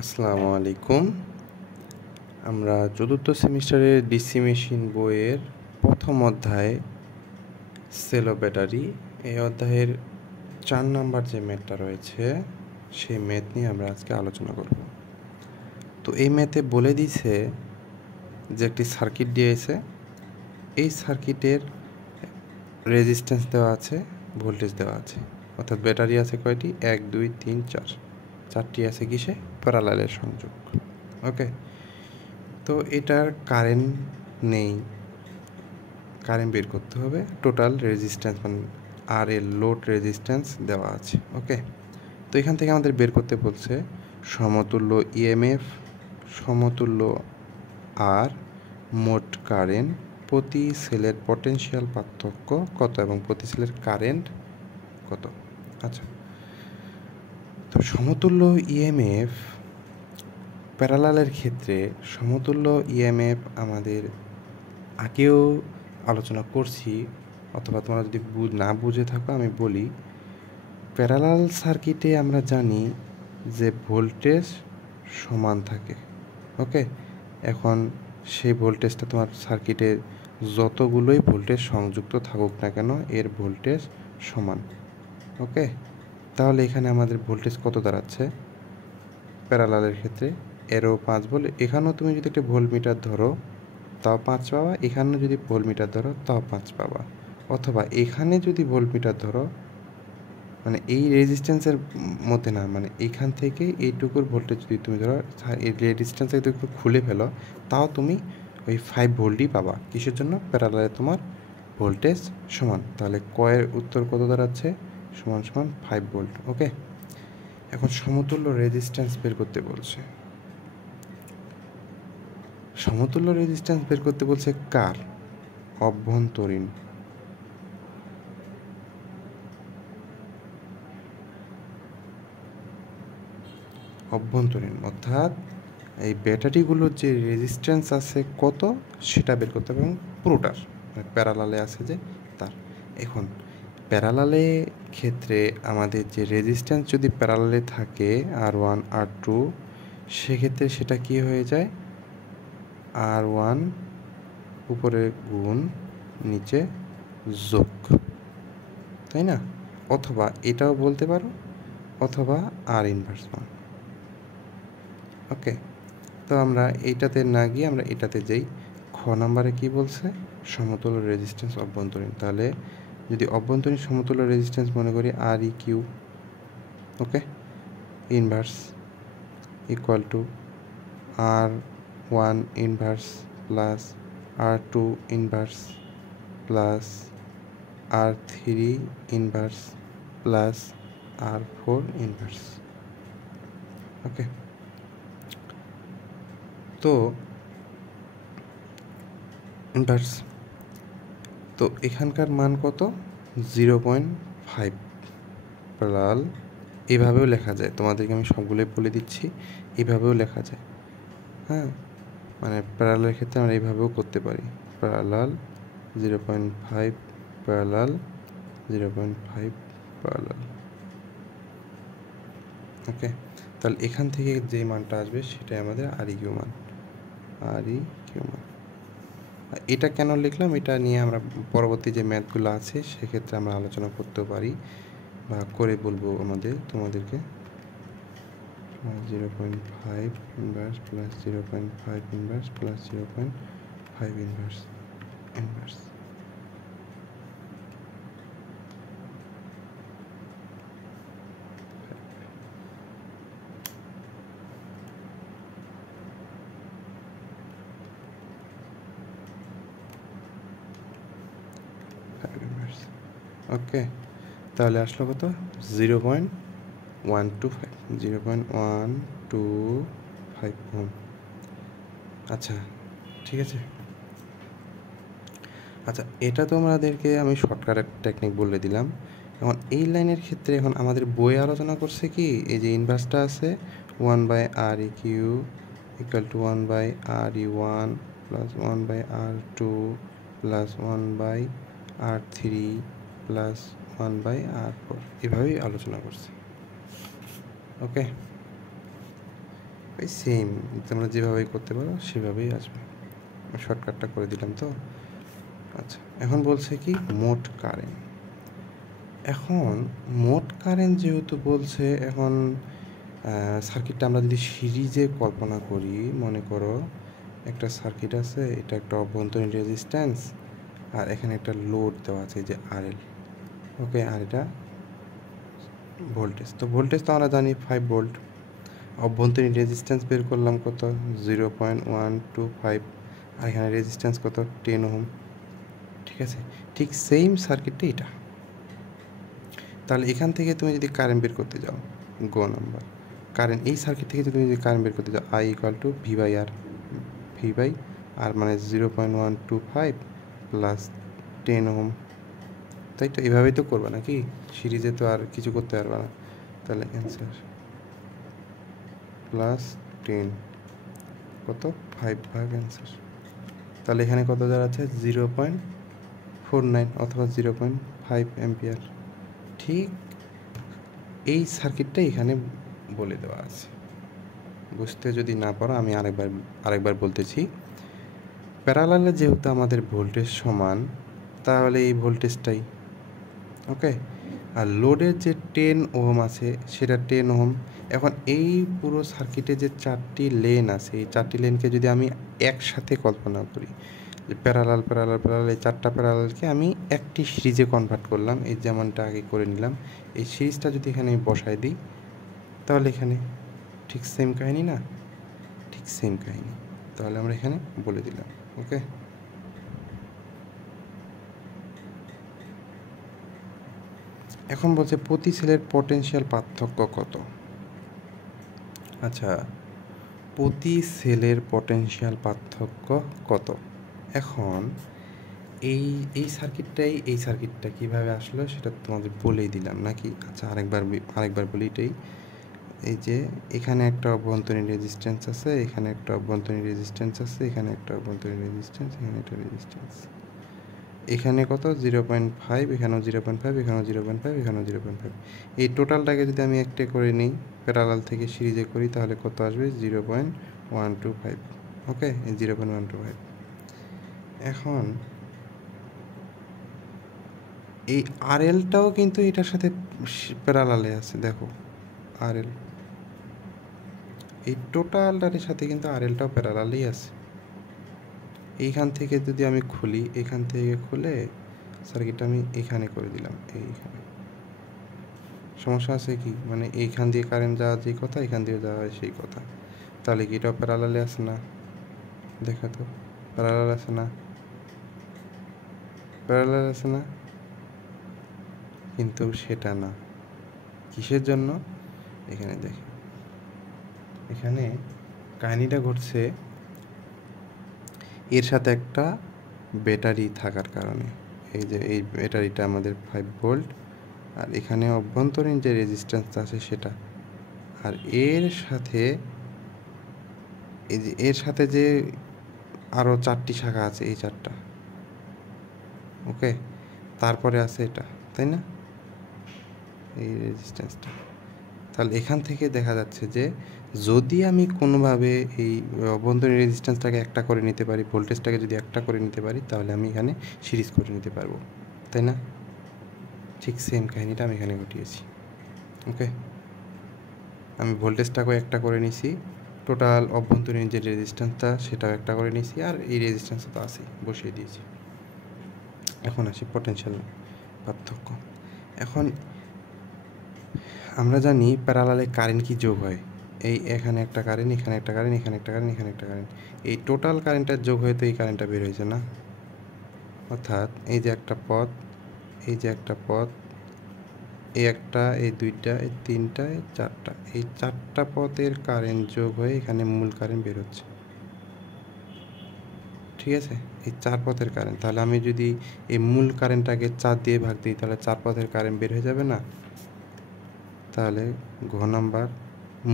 আসসালামু আলাইকুম। আমরা চতুর্থ সেমিস্টারের ডিসি মেশিন বইয়ের প্রথম অধ্যায় সেল ও ব্যাটারি, এই অধ্যায়ের 4 নাম্বার যে ম্যাথটা রয়েছে সেই ম্যাথ নিয়ে আমরা আজকে আলোচনা করব। তো এই ম্যাথে বলে দিয়েছে যে একটি সার্কিট দিয়েছে, এই সার্কিটের রেজিস্ট্যান্স দেওয়া আছে, ভোল্টেজ দেওয়া আছে, অর্থাৎ ব্যাটারি আছে কয়টি? 1 2 3 4, 4টি আছে কিসে? প্যারালালের সংযোগ। ওকে, তো এটার কারেন্ট নেই, কারেন্ট বের করতে হবে। টোটাল রেজিস্ট্যান্স মানে আর এর লোড রেজিস্ট্যান্স দেওয়া আছে। ওকে, তো এখান থেকে আমাদের বের করতে বলছে সমতুল্য ইএমএফ, সমতুল্য আর, মোট কারেন্ট, প্রতি সেলের পটেনশিয়াল পার্থক্য কত এবং প্রতি সেলের কারেন্ট কত। আচ্ছা, তো সমতুল্য ইএমএফ প্যারালালের ক্ষেত্রে সমতুল্য ইএমএফ আমাদের আগেও আলোচনা করছি, অথবা তোমরা যদি না বুঝে থাকো আমি বলি। প্যারালাল সার্কিটে আমরা জানি যে ভোল্টেজ সমান থাকে। ওকে, এখন সেই ভোল্টেজটা তোমার সার্কিটের যতগুলোই ভোল্টেজ সংযুক্ত থাকুক না কেন এর ভোল্টেজ সমান। ওকে, তাহলে এখানে আমাদের ভোল্টেজ কত দাঁড়াচ্ছে প্যারালালের ক্ষেত্রে? এরও 5 ভোল্ট। এখানেও তুমি যদি একটা ভোল্টমিটার ধরো তাও 5 পাবা, এখানে যদি ভোল্টমিটার ধরো তাও 5 পাবা, অথবা এখানে যদি ভোল্টমিটার ধরো মানে এই রেজিস্ট্যান্সের মধ্যে না, মানে এখান থেকে এইটুকুর ভোল্টেজ যদি তুমি ধরো এই রেজিস্ট্যান্সে যদি একটু খুলে ফেলো তাও তুমি ওই 5 ভোল্টই পাবা। কিসের জন্য? প্যারালালে তোমার ভোল্টেজ সমান। তাহলে কয়ের উত্তর কত দাঁড়াচ্ছে? সমান সমান 5 ভোল্ট। ওকে, এখন সমতুল্য রেজিস্ট্যান্স বের করতে বলছে। সমতুল্য রেজিস্ট্যান্স বের করতে বলছে কার? অভ্যন্তরীণ। অভ্যন্তরীণ অর্থাৎ এই ব্যাটারিগুলোর যে রেজিস্ট্যান্স আছে কত সেটা বের করতে হবে, এবং পুরোটার প্যারালালে আছে যে তার। এখন প্যারালালে ক্ষেত্রে আমাদের যে রেজিস্ট্যান্স যদি প্যারালালে থাকে R1 R2, সেক্ষেত্রে সেটা কি হয়ে যায়? R1 উপরে গুণ নিচে যোগ, তাই না? অথবা এটাও বলতে পারো, অথবা R ইনভার্স 1। ওকে, তো আমরা এইটাতে না গিয়ে আমরা এটাতে যাই। খ নাম্বারে কি বলছে? সমতুল্য রেজিস্ট্যান্স অভ্যন্তরীণ। তাহলে যদি অভ্যন্তরীণ সমতুল্য রেজিস্ট্যান্স মনে করি R E Q, okay, inverse equal to R1 inverse plus R2 inverse plus R3 inverse plus R4 inverse. Okay, তো ইনভার্স, তো এখানকার মান কত? 0.5 প্যারালাল। এভাবেও লেখা যায়, তোমাদেরকে আমি সবগুলোই বলে দিচ্ছি, এভাবেও লেখা যায়। হ্যাঁ, মানে প্যারালালের ক্ষেত্রে আমরা এইভাবেও করতে পারি, প্যারালাল 0.5 প্যারালাল 0.5 প্যারালাল। ওকে, তাহলে এখান থেকে যে মানটা আসবে সেটাই আমাদের আর ই কিউ মান, আর ই কিউ মান। এটা কেন লিখলাম এটা নিয়ে আমরা পরবর্তী যে ম্যাথগুলো আছে সেক্ষেত্রে আমরা আলোচনা করতে পারি বা করে বলবো তোমাদেরকে। 0.5 inverse plus 0.5 inverse plus 0.5 inverse inverse. Okay, তাহলে আসলো কত? 0.125, 0.125 ওহম। আচ্ছা, ঠিক আছে। আচ্ছা, এটা তোমাদেরকে আমি শর্টকাট টেকনিক বলে দিলাম। এখন এই লাইনের ক্ষেত্রে এখন আমাদের বই আলোচনা করছে কি, এই যে ইনভার্সটা আছে 1/ReQ equal to 1/Re1 plus 1/R2 plus 1/R3 plus 1/R4, এভাবেই আলোচনা করছে। ওকে, ওই সেম তোমরা যেভাবে করতে পারো সেভাবেই আসবে। শর্টকাটটা করে দিলাম তো। আচ্ছা, এখন বলছে কি মোট কারেন্ট। এখন মোট কারেন্ট যেহেতু বলছে, এখন সার্কিটটা আমরা যদি সিরিজে কল্পনা করি, মনে করো একটা সার্কিট আছে, এটা একটা অভ্যন্তরীণ রেজিস্ট্যান্স আর এখানে একটা লোড দেওয়া আছে যে আরএল। ওকে, আর এটা ভোল্টেজ। তো ভোল্টেজ তো আমরা জানি 5 ভোল্ট। অভ্যন্তরীণ রেজিস্ট্যান্স বের করলাম কত, 0.125। আর এখানে রেজিস্ট্যান্স কত, 10 ওহম। ঠিক আছে, ঠিক সেম সার্কিটটা এটা। তাহলে এখান থেকে তুমি যদি কারেন্ট বের করতে যাও, নাম্বার কারেন্ট, এই সার্কিট থেকে তুমি যদি কারেন্ট বের করতে যাও, I equal to V by R. V by R মানে 0.125 প্লাস 10 ওহম। তাই তো, এভাবেই তো করবা নাকি, সিরিজে তো আর কিছু করতে পারবা না। তাহলে অ্যান্সার প্লাস 10 কত, 5 ভাগ অ্যান্সার। তাহলে এখানে কত দাঁড়াচ্ছে, 0.49 অথবা 0.5 অ্যাম্পিয়ার। ঠিক এই সার্কিটটা এখানে বলে দেওয়া আছে। বুঝতে যদি না পারো আমি আরেকবার বলতেছি। প্যারালালে যেহেতু আমাদের ভোল্টেজ সমান, তাহলে এই ভোল্টেজটাই ওকে। আর লোডের যে 10 ওহম আছে সেটা 10 ওহম। এখন এই পুরো সার্কিটে যে 4টি লেন আছে, এই 4টি লেনকে যদি আমি একসাথে কল্পনা করি, যে প্যারালাল প্যারালাল প্যারালাল, এই 4টা প্যারালালকে আমি একটি সিরিজে কনভার্ট করলাম, এই যেমনটা আগে করে নিলাম। এই সিরিজটা যদি এখানে আমি বসায় দিই, তাহলে এখানে ঠিক সেম কাহিনী না, ঠিক সেম কাহিনী। তাহলে আমরা এখানে বলে দিলাম। ওকে, এখন বলছে প্রতি সেলের পটেনশিয়াল পার্থক্য কত। আচ্ছা, প্রতি সেলের পটেনশিয়াল পার্থক্য কত। এখন এই এই সার্কিটটা কীভাবে আসলো সেটা তোমাদের বলেই দিলাম নাকি। আচ্ছা, আরেকবার বলি এটাই। এই যে এখানে একটা অভ্যন্তরীণ রেজিস্ট্যান্স আছে, এখানে একটা অভ্যন্তরীণ রেজিস্ট্যান্স আছে, এখানে একটা অভ্যন্তরীণ রেজিস্ট্যান্স, এখানে একটা রেজিস্ট্যান্স। এখানে কত, 0.5, এখানেও 0.5, এখানেও 0.5, এখানেও 0.5। এই টোটালটাকে যদি আমি একটা করে নিই, প্যারালাল থেকে সিরিজে করি, তাহলে কত আসবে, 0.125। ওকে, 0.125। এখন এই আরএলটাও কিন্তু এটার সাথে প্যারালালে আছে, দেখো আরএল, এই টোটালটার সাথে কিন্তু আরএলটাও প্যারালালেই আছে। এইখান থেকে যদি আমি খুলি, এখান থেকে খুলে সার্কিটটা আমি এখানে করে দিলাম, এইখানে সমস্যা আছে কি, মানে এইখান দিয়ে কারেন্ট যাওয়া যেই কথা, এখান দিয়ে যাওয়া হয় সেই কথা। তাহলে কি এটাও প্যারালালে আছে না, দেখা তো, প্যারালাল আছে না, প্যারালাল আছে না, কিন্তু সেটা না। কিসের জন্য, এখানে দেখে, এখানে কাহিনিটা ঘটছে এর সাথে একটা ব্যাটারি থাকার কারণে। এই যে এই ব্যাটারিটা আমাদের 5 ভোল্ট, আর এখানে অভ্যন্তরীণ যে রেজিস্ট্যান্সটা আছে সেটা, আর এর সাথে এর সাথে যে আরও 4টি শাখা আছে, এই 4টা। ওকে, তারপরে আছে এটা, তাই না, এই রেজিস্ট্যান্সটা। তাহলে এখান থেকে দেখা যাচ্ছে যে যদি আমি কোনোভাবে এই অভ্যন্তরীণ রেজিস্ট্যান্সটাকে একটা করে নিতে পারি, ভোল্টেজটাকে যদি একটা করে নিতে পারি, তাহলে আমি এখানে সিরিজ করে নিতে পারবো, তাই না। ঠিক সেম কাহিনিটা আমি এখানে ঘটিয়েছি। ওকে, আমি ভোল্টেজটাকেও একটা করে নিছি, টোটাল অভ্যন্তরীণ যে রেজিস্ট্যান্সটা সেটাও একটা করে নিছি, আর এই রেজিস্ট্যান্সটা তো আছেই, বসিয়ে দিয়েছি। এখন আসি পটেনশিয়াল পার্থক্য। এখন আমরা জানি প্যারালালে কারেন্ট কি যোগ হয়, এই এখানে একটা কারেন্ট, এখানে একটা কারেন্ট, এখানে একটা কারেন্ট, এখানে একটা কারেন্ট, এই টোটাল কারেন্টটার যোগ হয়ে তো এই কারেন্টটা বের হয়েছে না। অর্থাৎ এই যে একটা পথ, এই যে একটা পথ, এই একটা, এই দুইটা, এই তিনটা, এই চারটা, এই 4টা পথের কারেন্ট যোগ হয়ে এখানে মূল কারেন্ট বের হচ্ছে। ঠিক আছে, এই 4 পথের কারেন্ট। তাহলে আমি যদি এই মূল কারেন্টটাকে 4 দিয়ে ভাগ দিই, তাহলে 4 পথের কারেন্ট বের হয়ে যাবে না। তাহলে ঘ নাম্বার,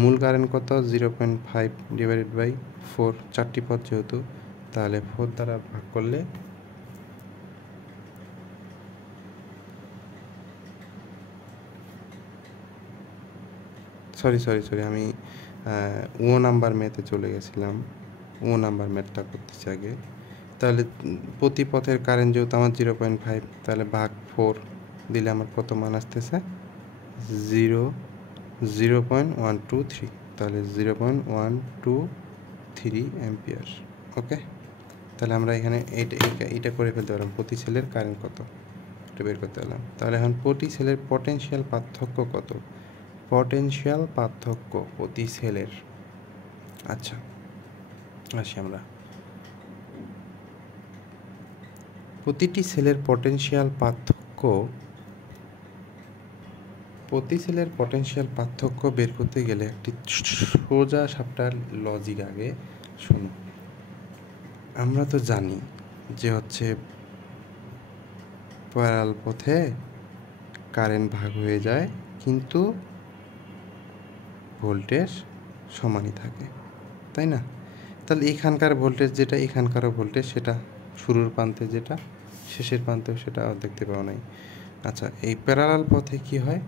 মূল কারেন্ট কত, 0.5 ডিভাইডেড বাই 4, 4টি পথ যেহেতু, তাহলে 4 দ্বারা ভাগ করলে সরি আমি নাম্বার ম্যাথে চলে গেছিলাম। নাম্বার ম্যাথটা করতেছি আগে। তাহলে প্রতি পথের কারেন্ট যেহেতু আমার 0.5, তাহলে ভাগ 4 দিলে আমার কত মান আসতেছে? 0.123। তাহলে 0.123 অ্যাম্পিয়ার। ওকে, তাহলে আমরা এখানে এটা করে ফেলতে পারলাম, প্রতি সেলের কারেন্ট কত এটা বের করতে পারলাম। তাহলে এখন প্রতি সেলের পটেনশিয়াল পার্থক্য কত? পটেনশিয়াল পার্থক্য প্রতি সেলের। আচ্ছা, আসি আমরা। প্রতিটি সেলের পটেনশিয়াল পার্থক্য, প্রতি সেলের পটেনশিয়াল পার্থক্য বের করতে গেলে একটি সোজা সাপটার লজিক আগে শোনো। আমরা তো জানি যে হচ্ছে প্যারালাল পথে কারেন্ট ভাগ হয়ে যায়, কিন্তু ভোল্টেজ সমানই থাকে, তাই না? তাহলে এখানকার ভোল্টেজ যেটা, এখানকারও ভোল্টেজ সেটা, শুরুর প্রান্তে যেটা শেষের প্রান্তেও সেটা দেখতে পাও নাই। আচ্ছা, এই প্যারালাল পথে কি হয়?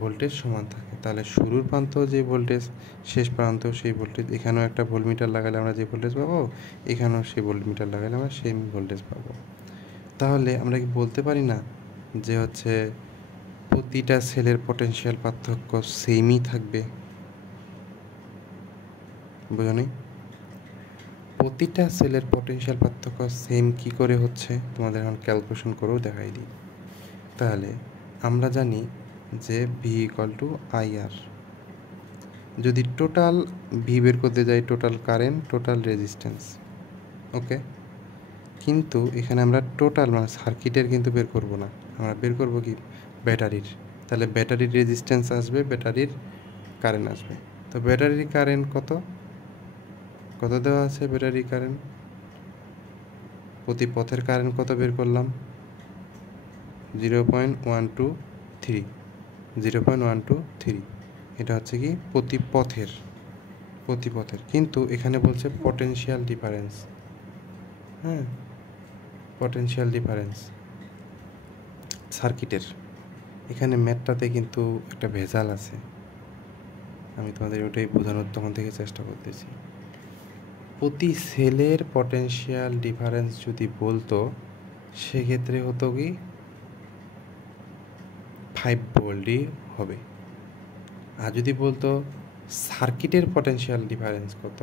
ভোল্টেজ সমান থাকে। তাহলে শুরুর প্রান্তেও যে ভোল্টেজ, শেষ প্রান্তেও সেই ভোল্টেজ। এখানেও একটা ভোল্টমিটার লাগালে আমরা যে ভোল্টেজ পাবো, এখানেও সেই ভোল্টমিটার লাগালে আমরা সেম ভোল্টেজ পাবো। তাহলে আমরা কি বলতে পারি না যে হচ্ছে প্রতিটা সেলের পটেনশিয়াল পার্থক্য সেমই থাকবে? বুঝনি? প্রতিটা সেলের পটেনশিয়াল পার্থক্য সেম কি করে হচ্ছে তোমাদের এখন ক্যালকুলেশন করেও দেখাই দিই। তাহলে আমরা জানি যে ভি ইকুয়াল টু আইআর। যদি টোটাল ভি বের করতে যাই, টোটাল কারেন্ট, টোটাল রেজিস্ট্যান্স, ওকে, কিন্তু এখানে আমরা টোটাল মানে সার্কিটের কিন্তু বের করব না, আমরা বের করব কি? ব্যাটারির। তাহলে ব্যাটারির রেজিস্ট্যান্স আসবে, ব্যাটারির কারেন্ট আসবে। তো ব্যাটারির কারেন্ট কত কত দেওয়া আছে? ব্যাটারি কারেন্ট প্রতি পথের কারেন্ট কত বের করলাম? 0.123, 0.123। এটা হচ্ছে কি প্রতি পথের, কিন্তু এখানে বলছে পটেনশিয়াল ডিফারেন্স। হ্যাঁ, পটেনশিয়াল ডিফারেন্স সার্কিটের। এখানে ম্যাথটাতে কিন্তু একটা ভেজাল আছে, আমি তোমাদের ওটাই বোঝানোর তখন থেকে চেষ্টা করতেছি। প্রতি সেলের পটেনশিয়াল ডিফারেন্স যদি বলতো, সেক্ষেত্রে হতো কি 5 ভোল্টই হবে। আর যদি বলতো সার্কিটের পটেনশিয়াল ডিফারেন্স কত,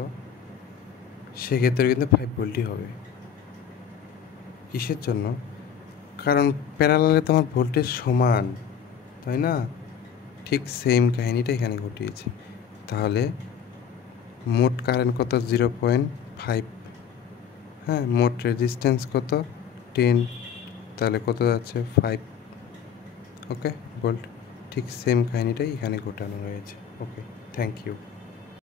সেক্ষেত্রে কিন্তু 5 ভোল্টই হবে। কিসের জন্য? কারণ প্যারালালে তোমার ভোল্টেজ সমান, তাই না? ঠিক সেম কাহিনিটা এখানে ঘটিয়েছে। তাহলে মোট কারেন্ট কত? 0.5। হ্যাঁ, মোট রেজিস্ট্যান্স কত? 10। তাহলে কত যাচ্ছে? 5। ওকে, ভোল্ট। ঠিক সেম কাহিনিটাই এখানে ঘটানো হয়েছে। ওকে, থ্যাংক ইউ।